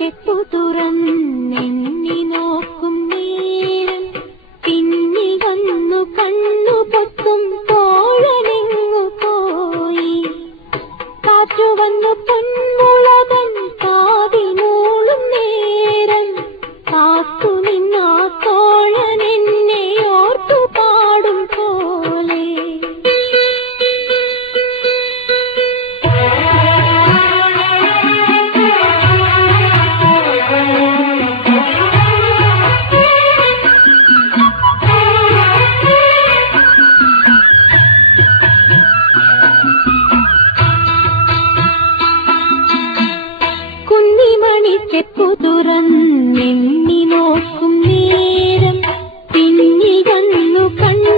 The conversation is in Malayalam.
ചെപ്പു തുറന്നെണ്ണി നോക്കും നേരം പിന്നിൽ വന്നു കണ്ണു പൊത്തും തോഴനെങ്ങു പോയി. കാറ്റു വന്നു പൊന്മുളകൻ കാതിനൂളും നേരം കാത്തു നിന്നാ തോഴനെന്നെ ഓർത്തു പാടും പോലെ. കുന്നിമണി ചെപ്പു തുറന്നെണ്ണി നോക്കും നേരം പിന്നിൽ വന്നു കണ്ണു